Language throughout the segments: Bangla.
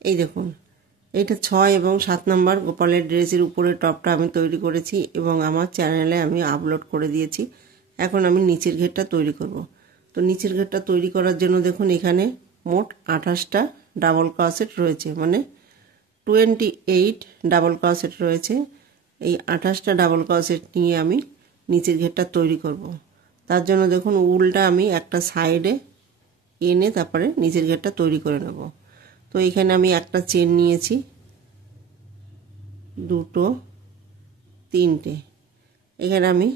এই দেখুন, এটা 6 এবং 7 নম্বর গোপালের ড্রেসের উপরে টপটা আমি তৈরি করেছি এবং আমার চ্যানেলে আমি আপলোড করে দিয়েছি। এখন আমি নিচের ঘেরটা তৈরি করব। তো নিচের ঘেরটা তৈরি করার জন্য দেখুন এখানে মোট 28টা ডাবল ক্রোশেট রয়েছে, মানে 28 ডাবল ক্রোশেট রয়েছে। এই 28টা ডাবল ক্রোশেট নিয়ে আমি নিচের ঘেরটা তৈরি করব। তার জন্য দেখুন উলটা আমি একটা সাইডে এনে তারপরে নিচের ঘেরটা তৈরি করে নেব। তো এখানে আমি একটা চেন নিয়েছি, দুটো, তিনটে, এখানে আমি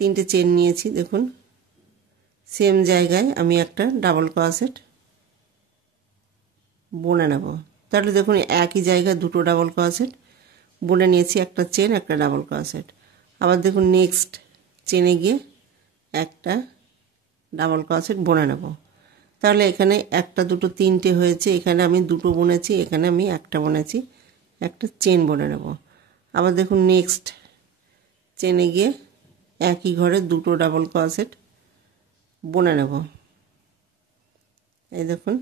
তিনটে চেন নিয়েছি। দেখুন সেম জায়গায় আমি একটা ডাবল ক্রোশেট বুনে নেব। তাহলে দেখুন একই জায়গায় দুটো ডাবল ক্রোশেট বুনে নিয়েছি, একটা চেন একটা ডাবল ক্রোশেট। আবার দেখুন নেক্সট চেনে গিয়ে একটা ডাবল ক্রোশেট বুনে নেব। তাহলে এখানে একটা দুটো তিনটে হয়েছে, এখানে আমি দুটো বুনেছি, এখানে আমি একটা বুনেছি, একটা চেন বুনে নেব। আবার দেখুন নেক্সট চেনে গিয়ে একই ঘরে দুটো ডাবল ক্রোশেট বুনে নেব। এই দেখুন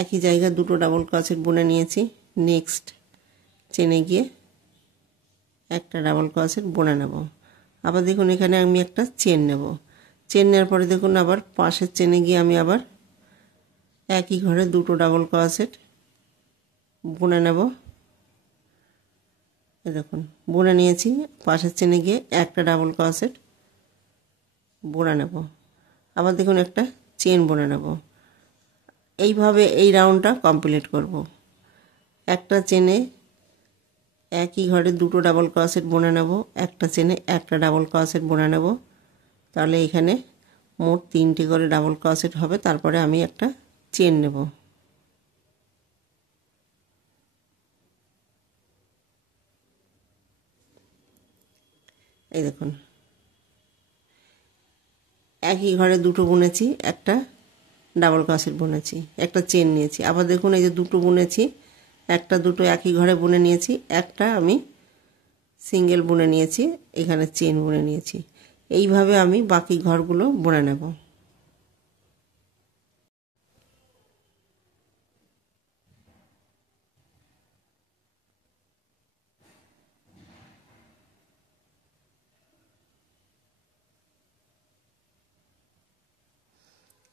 একই জায়গায় দুটো ডাবল ক্রোশেট বুনে নিয়েছি। নেক্সট চেনে গিয়ে একটা ডাবল ক্রোশেট বুনে নেব। আবার দেখুন এখানে আমি একটা চেন নেব। চেন নেওয়ার পরে দেখুন আবার পাশের চেনে গিয়ে আমি আবার একই ঘরে দুটো ডাবল ক্রোশেট বুনে নেব। এই দেখুন বুনে নিয়েছি, পাশের চেনে গিয়ে একটা ডাবল ক্রোশেট বুনে নেব। আবার দেখুন একটা চেন বুনে নেব। এইভাবে এই রাউন্ডটা কমপ্লিট করব। একটা চেনে একই ঘরে দুটো ডাবল ক্রোশেট বুনে নেব, একটা চেনে একটা ডাবল ক্রোশেট বুনে নেব। তাহলে এখানে মোট 3টে করে ডাবল ক্রোশেট হবে। তারপরে আমি একটা চেন নেব। এই দেখুন একই ঘরে দুটো বুনেছি, একটা ডাবল ক্রোশেট বুনেছি, একটা চেন নিয়েছি। আবার দেখুন এই যে দুটো বুনেছি, একটা দুটো একই ঘরে বুনে নিয়েছি, একটা আমি সিঙ্গেল বুনে নিয়েছি, এখানে চেন বুনে নিয়েছি। এইভাবে আমি বাকি ঘরগুলো বুনে নেব।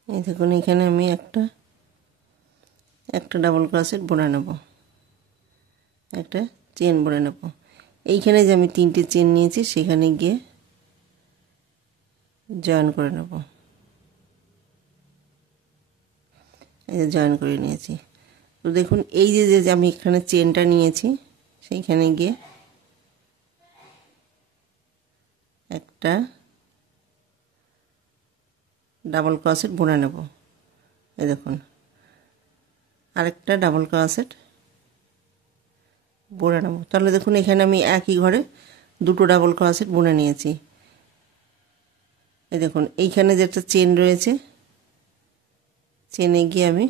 এই দেখুন এখানে আমি একটা ডাবল ক্রোশেট বুনে নেব, একটা চেন বুনে নেব। এইখানে যে আমি 3টে চেন নিয়েছি সেখানে গিয়ে জয়েন করে নেব। এই যে জয়েন করে নিয়েছি। তো দেখুন এই যে যে আমি এখানে চেনটা নিয়েছি সেইখানে গিয়ে একটা ডাবল ক্রোশেট বুনে নেব। এই দেখুন আরেকটা ডাবল ক্রোশেট বুনে নেব। তাহলে দেখুন এখানে আমি একই ঘরে দুটো ডাবল ক্রোশেট বুনে নিয়েছি। এই দেখুন এইখানে যে একটা চেন রয়েছে, চেনে গিয়ে আমি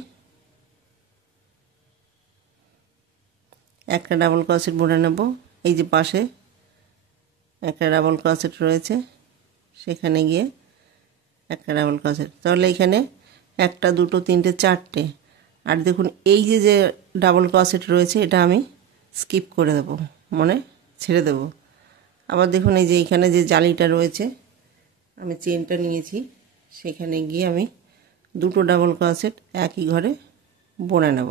একটা ডাবল ক্রোশেট বুনে নেব। এই যে পাশে একটা ডাবল ক্রোশেট রয়েছে সেখানে গিয়ে একটা ডাবল ক্রোশেট। তাহলে এখানে একটা দুটো তিনটে চারটে। আর দেখুন এই যে যে ডাবল ক্রোশেট রয়েছে এটা আমি স্কিপ করে দেব, মানে ছেড়ে দেব। আবার দেখুন এই যে এখানে যে জালিটা রয়েছে আমি চেনটা নিয়েছি, সেখানে গিয়ে আমি দুটো ডাবল ক্রোশেট একই ঘরে বুনে নেব।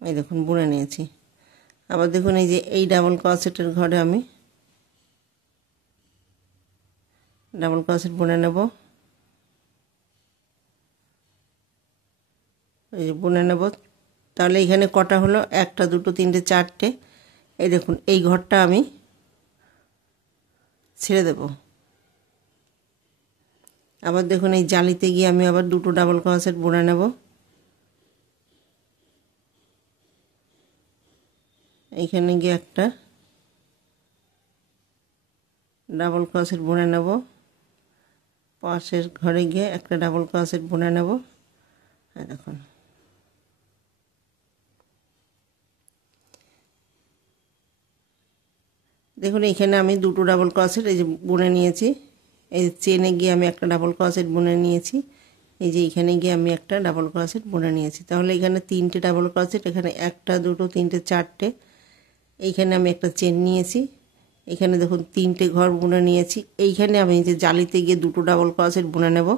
এই দেখুন বুনে নিয়েছি। আবার দেখুন এই যে এই ডাবল ক্রোশেটের ঘরে আমি ডাবল ক্রোশেট বুনে নেব। এই যে বুনে নেব। তাহলে এখানে কটা হলো, একটা দুটো তিনটে চারটে। এই দেখুন এই ঘরটা আমি ছেড়ে দেব। আবার দেখুন এই জালিতে গিয়ে আমি আবার দুটো ডাবল ক্রোশেট বুনে নেব। এইখানে গিয়ে একটা ডাবল ক্রোশেট বুনে নেব, পাশের ঘরে গিয়ে একটা ডাবল ক্রোশেট বুনে নেব। দেখুন দেখুন এখানে আমি দুটো ডাবল ক্রোশেট এই যে বুনে নিয়েছি। এই চেনে গিয়ে আমি একটা ডাবল ক্রোশেট বুনে নিয়েছি। এই যে এখানে গিয়ে আমি একটা ডাবল ক্রোশেট বুনে নিয়েছি। তাহলে এখানে 3টে ডাবল ক্রোশেট, এখানে 1টা 2টো 3টে 4টে, এইখানে আমি একটা চেন নিয়েছি, এখানে দেখুন 3টে ঘর বুনে নিয়েছি। এইখানে আমি যে জালিতে গিয়ে 2টো ডাবল ক্রোশেট বুনে নেব,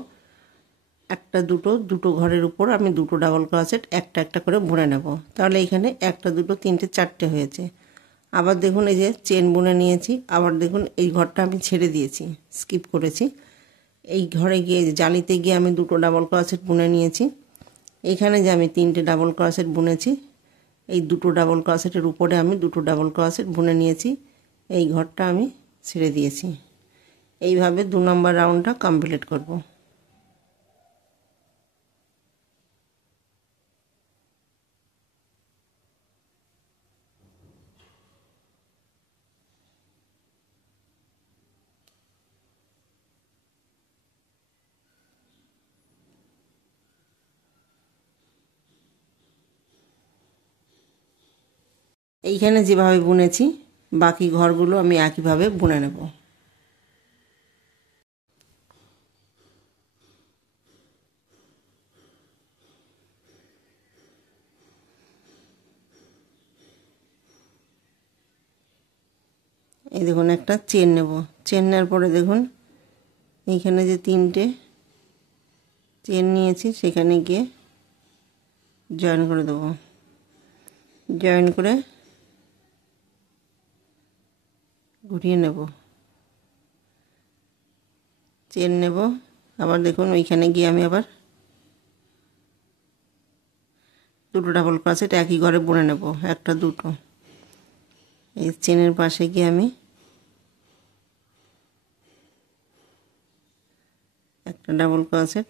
1টা 2টো ঘরের উপর আমি 2টো ডাবল ক্রোশেট একটা একটা করে বুনে নেব। তাহলে এখানে 1টা 2টো 3টে 4টে হয়েছে। আবার দেখুন এই যে চেন বুনে নিয়েছি, আবার দেখুন এই ঘরটা আমি ছেড়ে দিয়েছি, স্কিপ করেছি। এই ঘরে গিয়ে জালিতে গিয়ে আমি 2টো ডাবল ক্রোশেট বুনে নিয়েছি। এইখানে যে আমি 3টে ডাবল ক্রোশেট বুনেছি, এই 2টো ডাবল ক্রোশেটের উপরে আমি 2টো ডাবল ক্রোশেট বুনে নিয়েছি। এই ঘরটা আমি ছেড়ে দিয়েছি। এইভাবে 2 নম্বর রাউন্ডটা কমপ্লিট করব। এইখানে যেভাবে বুনেছি বাকি ঘরগুলো আমি একইভাবে বুনে নেব। এই দেখুন একটা চেন নেব, চেন নেওয়ার পরে দেখুন এইখানে যে 3টে চেন নিয়েছি সেখানে গিয়ে জয়েন করে দেবো। জয়েন করে ঘুরিয়ে নেব, চেন নেব। আবার দেখুন ওইখানে গিয়ে আমি আবার 2টো ডাবল ক্রোশেট একই ঘরে বুনে নেব, 1টা 2টো। এই চেনের পাশে গিয়ে আমি একটা ডাবল ক্রোশেট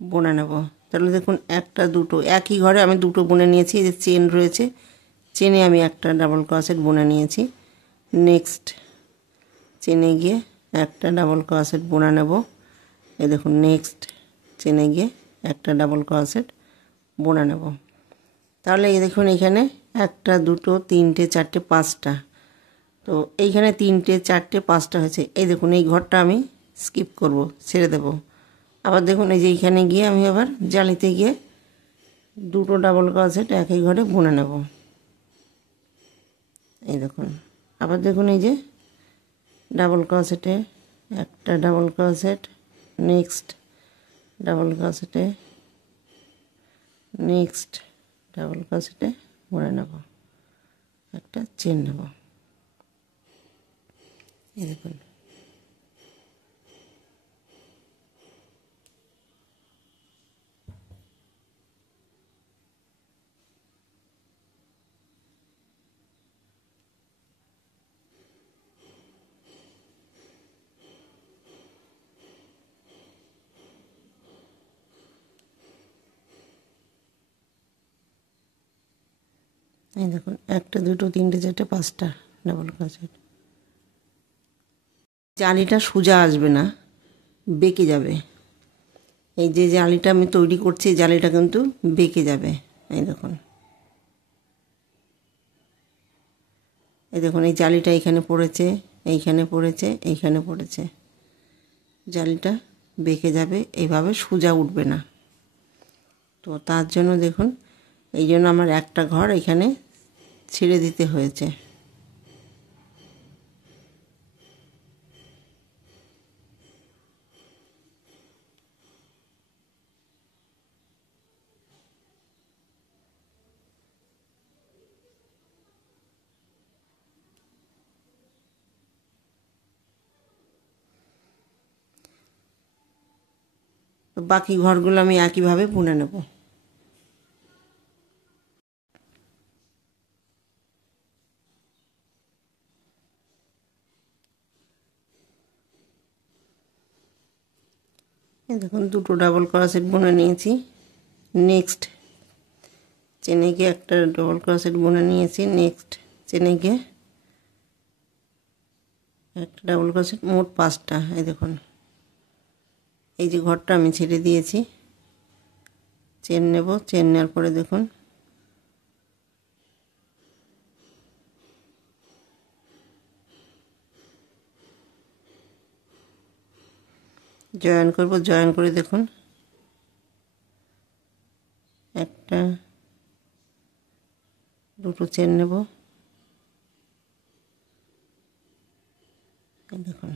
বুনে নেব। তাহলে দেখুন 1টা 2টো একই ঘরে আমি 2টো বুনে নিয়েছি। এই যে চেন রয়েছে, চেনে আমি একটা ডাবল ক্রোশেট বুনে নিয়েছি। নেক্সট চেনে গিয়ে একটা ডাবল ক্রোশেট বুনে নেব। এই দেখুন নেক্সট চেনে গিয়ে একটা ডাবল ক্রোশেট বুনে নেব। তাহলে এই দেখুন এখানে 1টা 2টো 3টে 4টে 5টা, তো এইখানে 3টে 4টে 5টা হয়েছে। এই দেখুন এই ঘরটা আমি স্কিপ করব, ছেড়ে দেব। আবার দেখুন এই যে এইখানে গিয়ে আমি আবার জালিতে গিয়ে 2টো ডাবল ক্রোশেট একই ঘরে বুনে নেব। এই দেখুন আবার দেখুন এই যে ডাবল ক্রোশেটে একটা ডাবল ক্রোশেট, নেক্সট ডাবল ক্রোশেটে, নেক্সট ডাবল ক্রোশেটে বুনে নেব, একটা চেন নেব। এই দেখুন এই দেখুন 1টা 2টো 3টে 4টে 5টা ডাবল ক্রোশেট। জালিটা সোজা আসবে না, বেঁকে যাবে। এই যে জালিটা আমি তৈরি করছি জালিটা কিন্তু বেঁকে যাবে। এই দেখুন, এই দেখুন এই জালিটা এখানে পড়েছে, এইখানে পড়েছে, এইখানে পড়েছে, জালিটা বেঁকে যাবে, এইভাবে সোজা উঠবে না। তো তার জন্য দেখুন এই জন্য আমার একটা ঘর এখানে ছেড়ে দিতে হয়েছে। তো বাকি ঘরগুলো আমি একইভাবে বুনে নেব। এই দেখুন 2টো ডাবল ক্রোশেট বুনে নিয়েছি। নেক্সট চেনে গিয়ে একটা ডাবল ক্রোশেট বুনে নিয়েছি। নেক্সট চেনে গিয়ে একটা ডাবল ক্রোশেট, মোট 5টা। এই দেখুন এই যে ঘরটা আমি ছেড়ে দিয়েছি, চেন নেব, চেন নেওয়ার পরে দেখুন জয়েন করব। জয়েন করে দেখুন একটা দুটো চেন নেব। দেখুন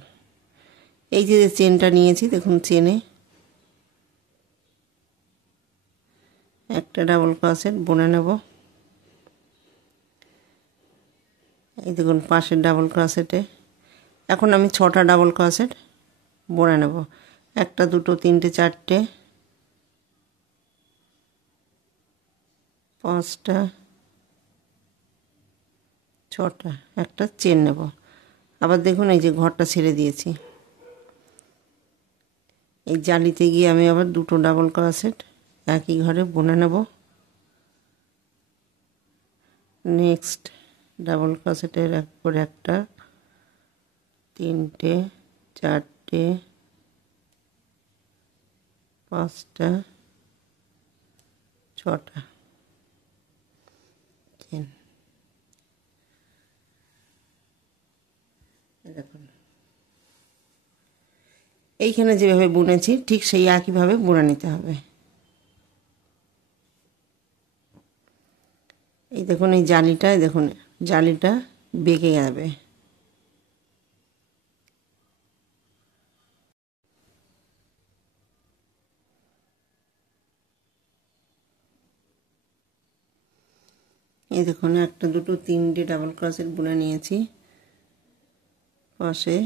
এই যে চেনটা নিয়েছি, দেখুন চেনে একটা ডাবল ক্রোশেট বুনে নেব। এই দেখুন পাশের ডাবল ক্রোশেটে এখন আমি 6টা ডাবল ক্রোশেট বুনে নেব। একটা দুটো তিনটে চারটে পাঁচটা ছটা, একটা চেন নেব। আবার দেখুন এই যে ঘরটা ছেড়ে দিয়েছি, এই জালিতে গিয়ে আমি আবার দুটো ডাবল ক্রোশেট একই ঘরে বুনে নেব। নেক্সট ডাবল ক্রোশেটের পরে একটা তিনটে চারটে পাঁচটা ছটা চেন। দেখুন এইখানে যেভাবে বুনেছি ঠিক সেই একইভাবে বুনে নিতে হবে। এই দেখুন এই জালিটা, দেখুন জালিটা বেঁকে যাবে। এই দেখুন একটা দুটো তিনটে ডাবল ক্রোশেট বুনে নিয়েছি, পাশে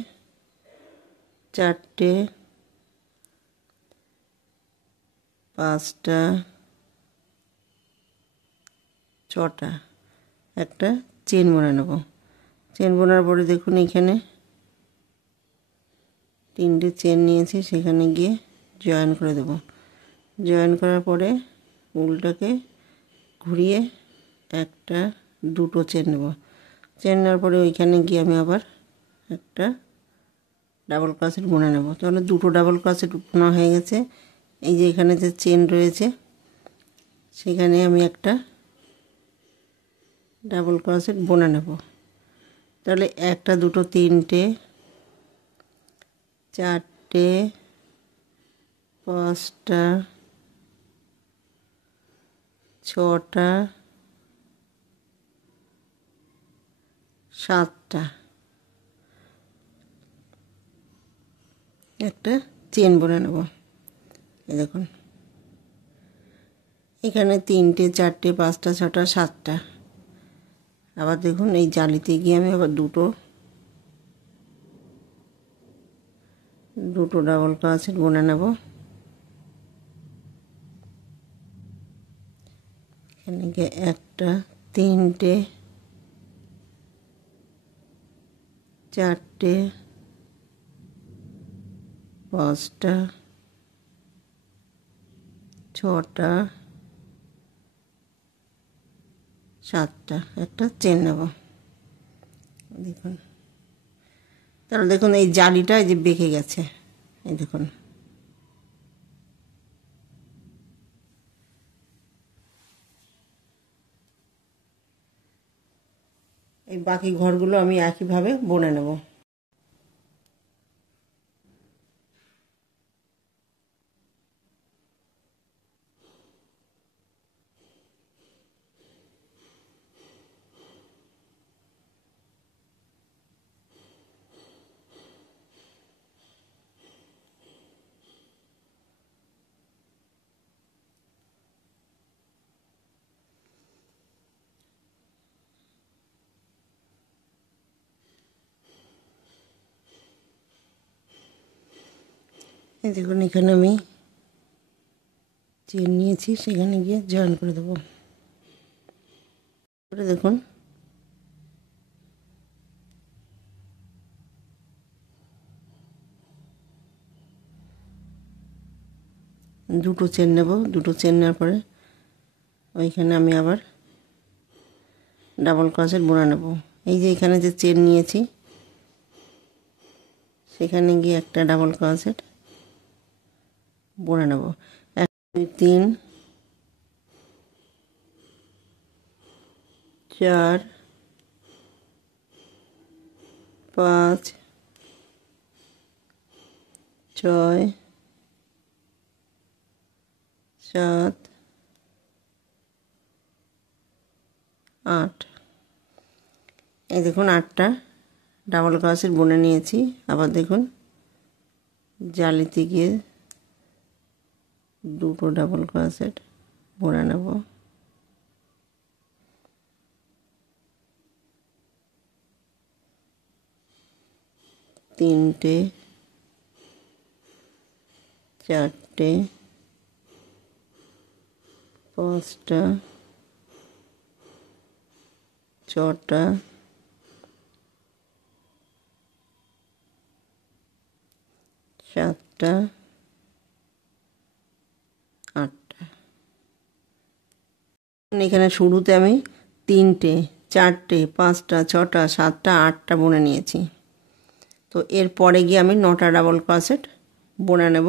চারটে পাঁচটা ছটা, একটা চেন বুনে নেব। চেন বোনার পরে দেখুন এইখানে তিনটে চেন নিয়েছি, সেখানে গিয়ে জয়েন করে দেব। জয়েন করার পরে উলটাকে ঘুরিয়ে একটা দুটো চেন নেব। চেন নেওয়ার পরে ওইখানে গিয়ে আমি আবার একটা ডাবল ক্রোশেট বুনে নেব। তাহলে দুটো ডাবল ক্রোশেট বোনা হয়ে গেছে। এই যে এখানে যে চেন রয়েছে সেখানে আমি একটা ডাবল ক্রোশেট বুনে নেব। তাহলে একটা দুটো তিনটে চারটে পাঁচটা ছটা সাতটা, একটা চেন বুনে নেব। এই দেখুন এখানে তিনটে চারটে পাঁচটা ছটা সাতটা। আবার দেখুন এই জালিতে গিয়ে আমি আবার দুটো ডাবল ক্রোশেট বুনে নেব। এখানে গিয়ে একটা তিনটে চারটে পাঁচটা ছটা সাতটা, একটা চেন নেব। দেখুন তাহলে দেখুন এই জালিটা এই যে বেঁকে গেছে। এই দেখুন এই বাকি ঘরগুলো আমি একইভাবে বুনে নেব। এই দেখুন এখানে আমি চেন নিয়েছি, সেখানে গিয়ে জয়েন করে দেবো। দেখুন দুটো চেন নেব। দুটো চেন নেওয়ার পরে ওইখানে আমি আবার ডাবল ক্রোশেট বুনে নেব। এই যে এখানে যে চেন নিয়েছি সেখানে গিয়ে একটা ডাবল ক্রোশেট বুনে নেব। 1 2 3 4 5 ছয়, সাত, আট। এই দেখুন 8টা ডাবল ক্রোশেট বুনে নিয়েছি। আবার দেখুন জালিতে গিয়ে 2টো ডাবল ক্রোশেট বুনে নেব। তিনটে, চারটে, পাঁচটা, ছটা, সাতটা, আটটা। এখানে শুরুতে আমি 3টে, 4টে, 5টা, 6টা, 7টা, 8টা বুনে নিয়েছি। তো এরপরে গিয়ে আমি 9টা ডাবল ক্রোশেট বুনে নেব।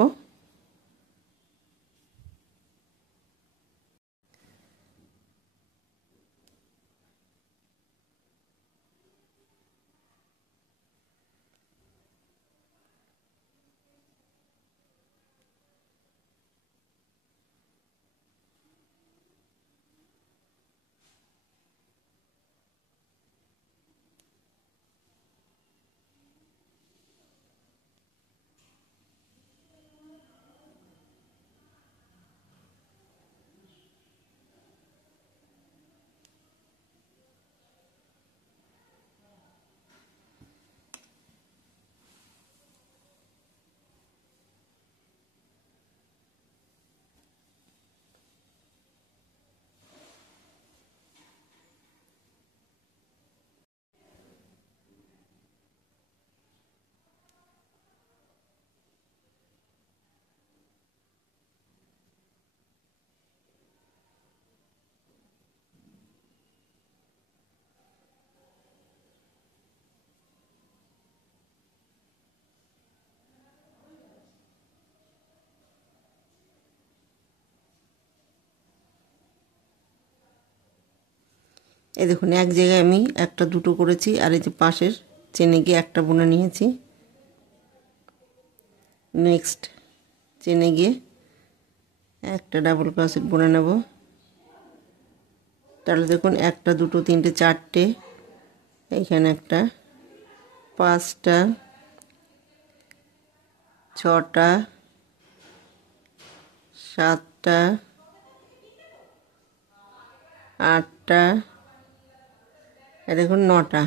এই দেখুন এক জায়গায় আমি একটা দুটো করেছি, আর এই যে পাশের চেনে গিয়ে একটা বুনে নিয়েছি। নেক্সট চেনে গিয়ে একটা ডাবল ক্রোশেট বুনে নেব। তাহলে দেখুন একটা, দুটো, তিনটে, চারটে, এইখানে একটা, 5টা, 6টা, 7টা, 8টা, দেখুন 9টা।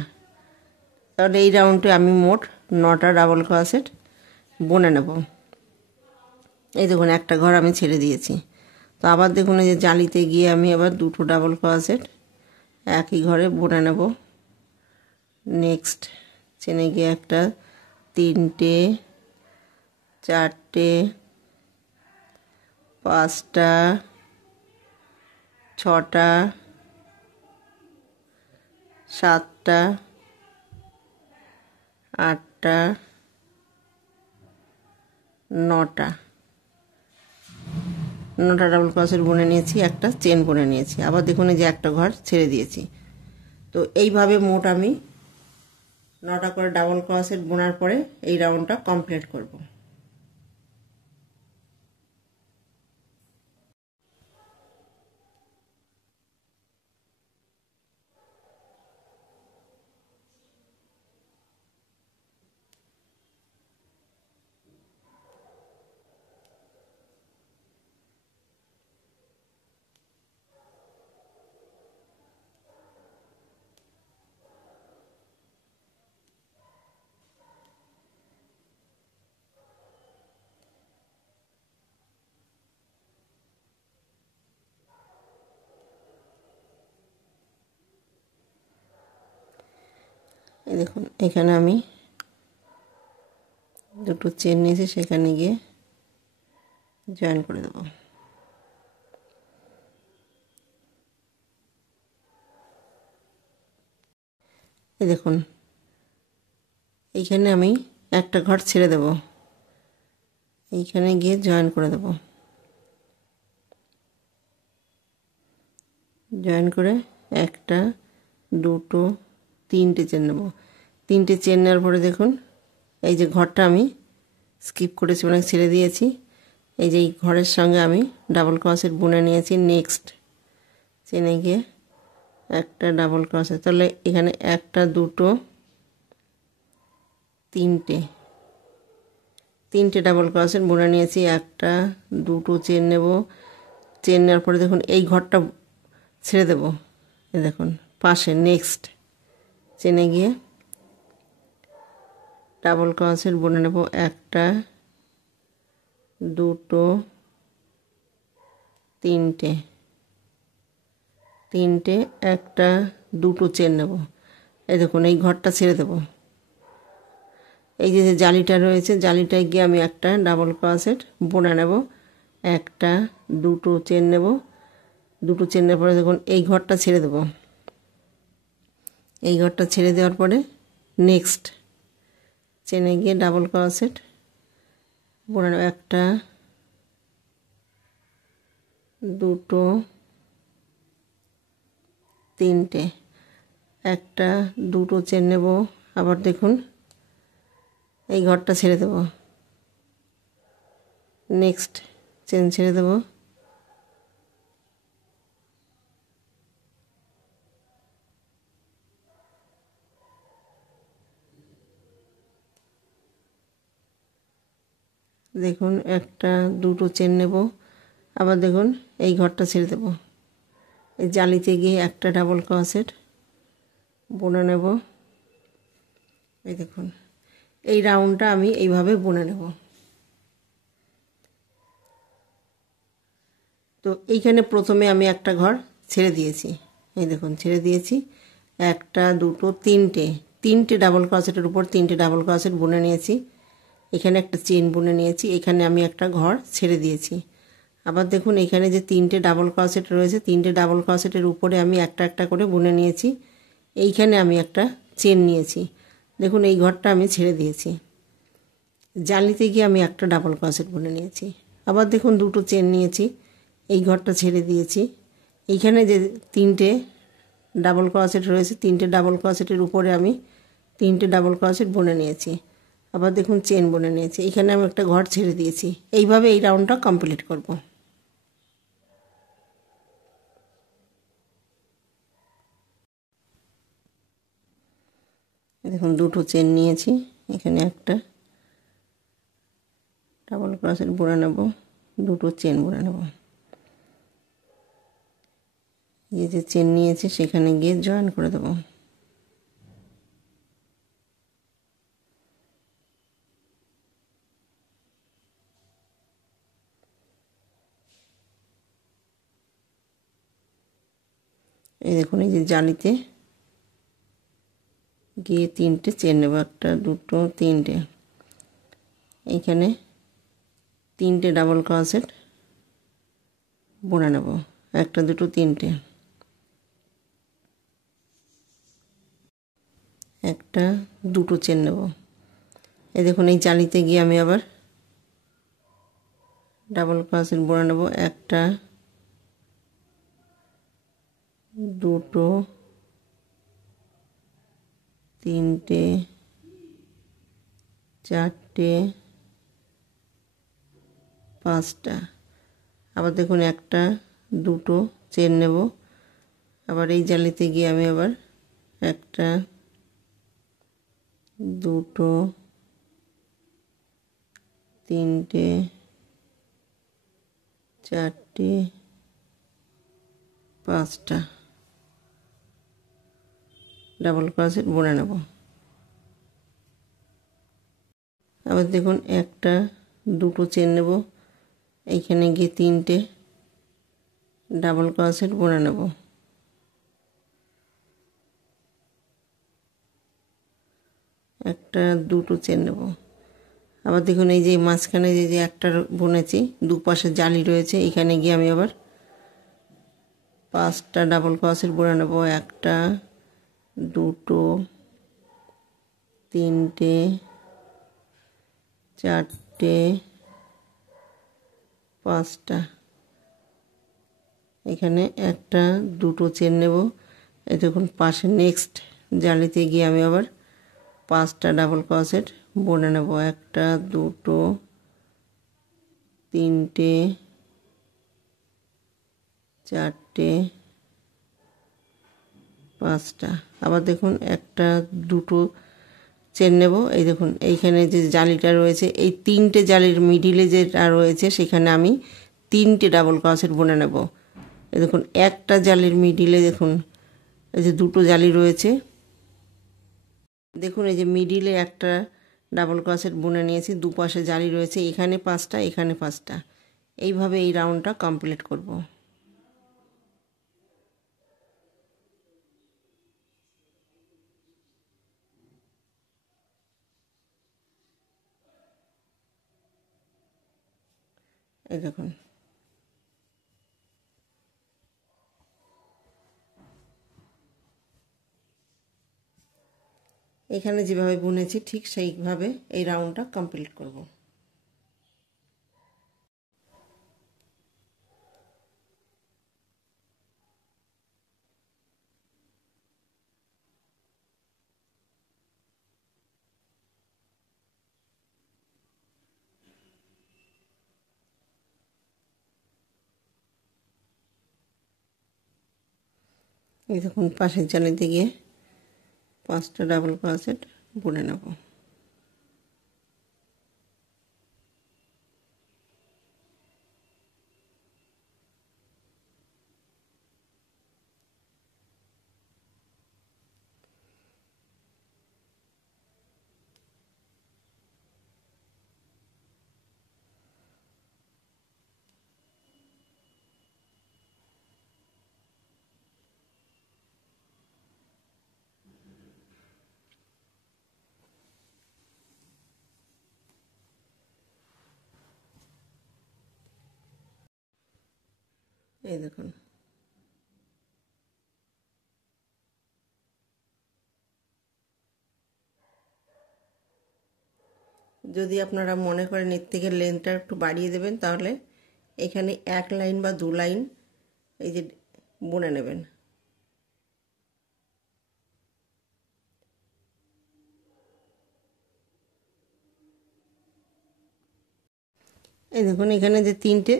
তাহলে এই রাউন্ডে আমি মোট 9টা ডাবল ক্রোশেট বুনে নেব। এই দেখুন একটা ঘর আমি ছেড়ে দিয়েছি। তো আবার দেখুন এই যে জালিতে গিয়ে আমি আবার 2টো ডাবল ক্রোশেট একই ঘরে বুনে নেব। নেক্সট চেনে গিয়ে একটা, 3টে, 4টে, 5টা, 6টা, 7টা, 8টা, 9টা। 9টা ডাবল ক্রোশেট বুনে নিয়েছি, একটা চেন বুনে নিয়েছি। আবার দেখুন এই যে একটা ঘর ছেড়ে দিয়েছি। তো এইভাবে মোট আমি 9টা করে ডাবল ক্রোশেট বোনার পরে এই রাউন্ডটা কমপ্লিট করব। এই দেখুন এখানে আমি দুটো চেন নিয়েছি, সেখানে গিয়ে জয়েন করে দেব। এই দেখুন এইখানে আমি একটা ঘর ছেড়ে দেব, এইখানে গিয়ে জয়েন করে দেব। জয়েন করে একটা, দুটো, 3টে চেন নেব। 3টে চেন নেওয়ার পরে দেখুন এই যে ঘরটা আমি স্কিপ করেছি, অনেক ছেড়ে দিয়েছি। এই যে এই ঘরের সঙ্গে আমি ডাবল ক্রোশেট বুনে নিয়েছি। নেক্সট চেনে গিয়ে একটা ডাবল ক্রোশেট, তাহলে এখানে একটা দুটো তিনটে ডাবল ক্রোশেট বুনে নিয়েছি। একটা দুটো চেন নেব, চেন নেওয়ার পরে দেখুন এই ঘরটা ছেড়ে দেব। এই দেখুন পাশে নেক্সট চেনে গিয়ে ডাবল ক্রোশেট বুনে নেব। একটা দুটো তিনটে, একটা দুটো চেন নেব। এই দেখুন এই ঘরটা ছেড়ে দেব। এই যে জালিটা রয়েছে, জালিটায় গিয়ে আমি একটা ডাবল ক্রোশেট বুনে নেব। একটা দুটো চেন নেব, দুটো চেন নেওয়ার পরে দেখুন এই ঘরটা ছেড়ে দেব। এই ঘরটা ছেড়ে দেওয়ার পরে নেক্সট চেনে গিয়ে ডাবল ক্রোশেট বুনে নেব। একটা দুটো তিনটে, একটা দুটো চেন নেব। আবার দেখুন এই ঘরটা ছেড়ে দেব। নেক্সট চেন ছেড়ে দেব। দেখুন একটা দুটো চেন নেব। আবার দেখুন এই ঘরটা ছেড়ে দেব। এই জালিতে গিয়ে একটা ডাবল ক্রোশেট বুনে নেব। এই দেখুন এই রাউন্ডটা আমি এইভাবে বুনে নেব। তো এইখানে প্রথমে আমি একটা ঘর ছেড়ে দিয়েছি। এই দেখুন ছেড়ে দিয়েছি। একটা দুটো তিনটে ডাবল ক্রোশেটের উপর তিনটে ডাবল ক্রোশেট বুনে নিয়েছি। এখানে একটা চেন বুনে নিয়েছি। এখানে আমি একটা ঘর ছেড়ে দিয়েছি। আবার দেখুন এখানে যে তিনটে ডাবল ক্রোশেট রয়েছে, তিনটে ডাবল ক্রোশেটের উপরে আমি একটা একটা করে বুনে নিয়েছি। এইখানে আমি একটা চেন নিয়েছি। দেখুন এই ঘরটা আমি ছেড়ে দিয়েছি। জালিতে গিয়ে আমি একটা ডাবল ক্রোশেট বুনে নিয়েছি। আবার দেখুন দুটো চেন নিয়েছি, এই ঘরটা ছেড়ে দিয়েছি। এইখানে যে তিনটে ডাবল ক্রোশেট রয়েছে, তিনটে ডাবল ক্রোশেটের উপরে আমি তিনটে ডাবল ক্রোশেট বুনে নিয়েছি। আবার দেখুন চেন বুনে নিয়েছি। এখানে আমি একটা ঘর ছেড়ে দিয়েছি। এইভাবে এই রাউন্ডটা কমপ্লিট করব। দেখুন দুটো চেন নিয়েছি, এখানে একটা ডাবল ক্রোশেট বুনে নেব, দুটো চেন বুনে নেব। এই যে চেন নিয়েছি সেখানে গিয়ে জয়েন করে দেব। এই দেখুন এই যে জালিতে গিয়ে তিনটে চেন নেব। একটা দুটো তিনটে, এইখানে তিনটে ডাবল ক্রোশেট বুনে নেব। একটা দুটো তিনটে, একটা দুটো চেন নেব। এই দেখুন এই জালিতে গিয়ে আমি আবার ডাবল ক্রোশেট বুনে নেব। একটা দুটো তিনটে চারটে পাঁচটা। আবার দেখুন একটা দুটো চেন নেব। আবার এই জালিতে গিয়ে আমি আবার একটা দুটো তিনটে চারটে পাঁচটা ডাবল ক্রোশেট বুনে নেব। আবার দেখুন একটা দুটো চেন নেব, এইখানে গিয়ে তিনটে ডাবল ক্রোশেট বুনে নেব। একটা দুটো চেন নেব। আবার দেখুন এই যে মাঝখানে যে একটা বুনেছি, দুপাশে জালি রয়েছে, এখানে গিয়ে আমি আবার পাঁচটা ডাবল ক্রোশেট বুনে নেব। একটা দুটো তিনটে চারটে পাঁচটা, এখানে একটা দুটো চেন নেব। এই দেখুন পাশে নেক্সট জালিতে গিয়ে আমি আবার পাঁচটা ডাবল ক্রোশেট বুনে নেব। একটা, দুটো, তিনটে, চারটে, পাঁচটা। আবার দেখুন একটা, দুটো চেন নেব। এই দেখুন এইখানে যে জালিটা রয়েছে, এই তিনটে জালির মিডিলে যেটা রয়েছে সেখানে আমি তিনটে ডাবল ক্রোশেট বুনে নেব। এই দেখুন একটা জালির মিডিলে দেখুন এই যে দুটো জালি রয়েছে, দেখুন এই যে মিডিলে একটা ডাবল ক্রোশেট বুনে নিয়েছি, দুপাশে জালি রয়েছে, এখানে পাঁচটা, এখানে পাঁচটা। এইভাবে এই রাউন্ডটা কমপ্লিট করব। এই দেখুন এখানে যেভাবে বুনেছি ঠিক সেইভাবে এই রাউন্ডটা কমপ্লিট করব। এই দেখুন পাশের জালিতে গিয়ে পাঁচটা ডাবল ক্রোশেট বুনে নেব। এই দেখুন যদি আপনারা মনে করেন এর থেকে লেন্থটা একটু বাড়িয়ে দেবেন, তাহলে এখানে এক লাইন বা দু লাইন এই যে বুনে নেবেন। এই দেখুন এখানে যে তিনটে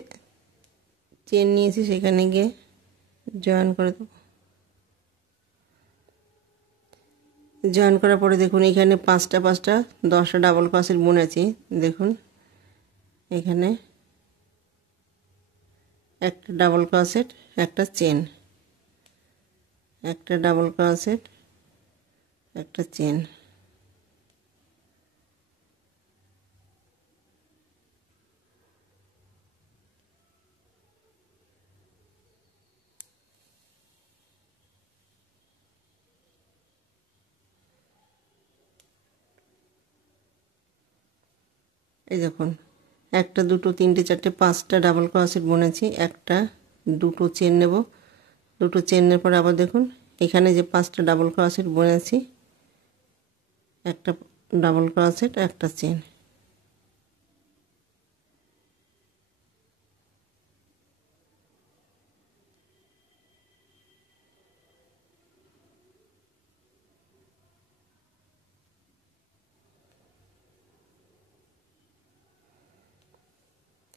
চেন নিয়েছি সেখানে গিয়ে জয়েন করে দেবো। জয়েন করার পরে দেখুন এখানে পাঁচটা পাঁচটা 10টা ডাবল ক্রোশেট বুনেছি। দেখুন এখানে একটা ডাবল ক্রোশেট, একটা চেন, একটা ডাবল ক্রোশেট, একটা চেন। এই দেখুন একটা, দুটো, তিনটে, চারটে, পাঁচটা ডাবল ক্রোশেট বুনেছি। একটা, দুটো চেন নেব। দুটো চেনের পরে আবার দেখুন এখানে যে পাঁচটা ডাবল ক্রোশেট বুনেছি, একটা ডাবল ক্রোশেট, একটা চেন।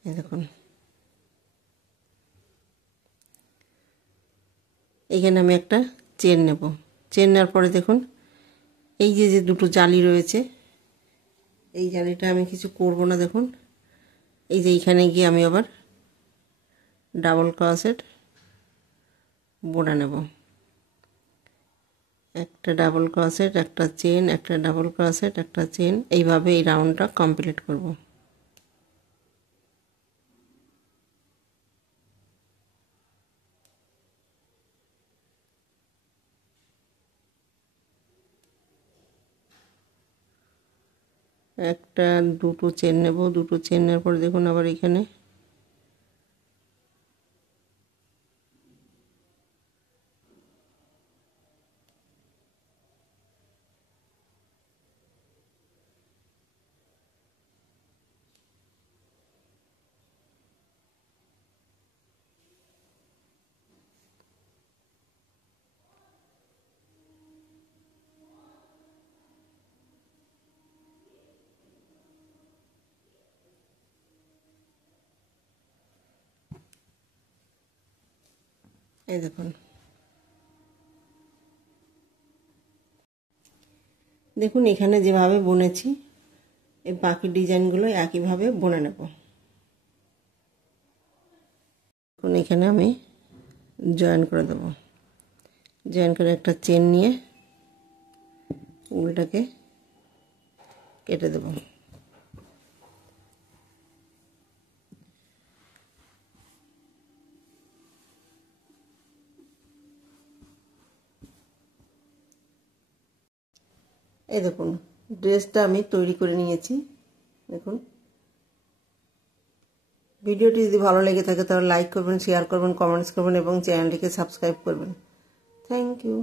এই দেখুন এখানে আমি একটা চেন নেব। চেন নেওয়ার পরে দেখুন এই যে যে দুটো জালি রয়েছে, এই জালিটা আমি কিছু করব না। দেখুন এই যে এইখানে গিয়ে আমি আবার ডাবল ক্রোশেট বুনে নেব। একটা ডাবল ক্রোশেট, একটা চেন, একটা ডাবল ক্রোশেট, একটা চেন। এইভাবে এই রাউন্ডটা কমপ্লিট করব। একটা, দুটো চেন নেব। দুটো চেন নেওয়ার পরে দেখুন আবার এখানে এই দেখুন, দেখুন এখানে যেভাবে বুনেছি এই বাকি ডিজাইনগুলো একইভাবে বুনে নেব। এখন এখানে আমি জয়েন করে দেব। জয়েন করে একটা চেন নিয়ে উলটাকে কেটে দেব। এই দেখুন ড্রেসটা আমি তৈরি করে নিয়েছি। দেখুন, ভিডিওটি যদি ভালো লেগে থাকে তাহলে লাইক করবেন, শেয়ার করবেন, কমেন্টস করবেন এবং চ্যানেলটিকে সাবস্ক্রাইব করবেন। Thank you.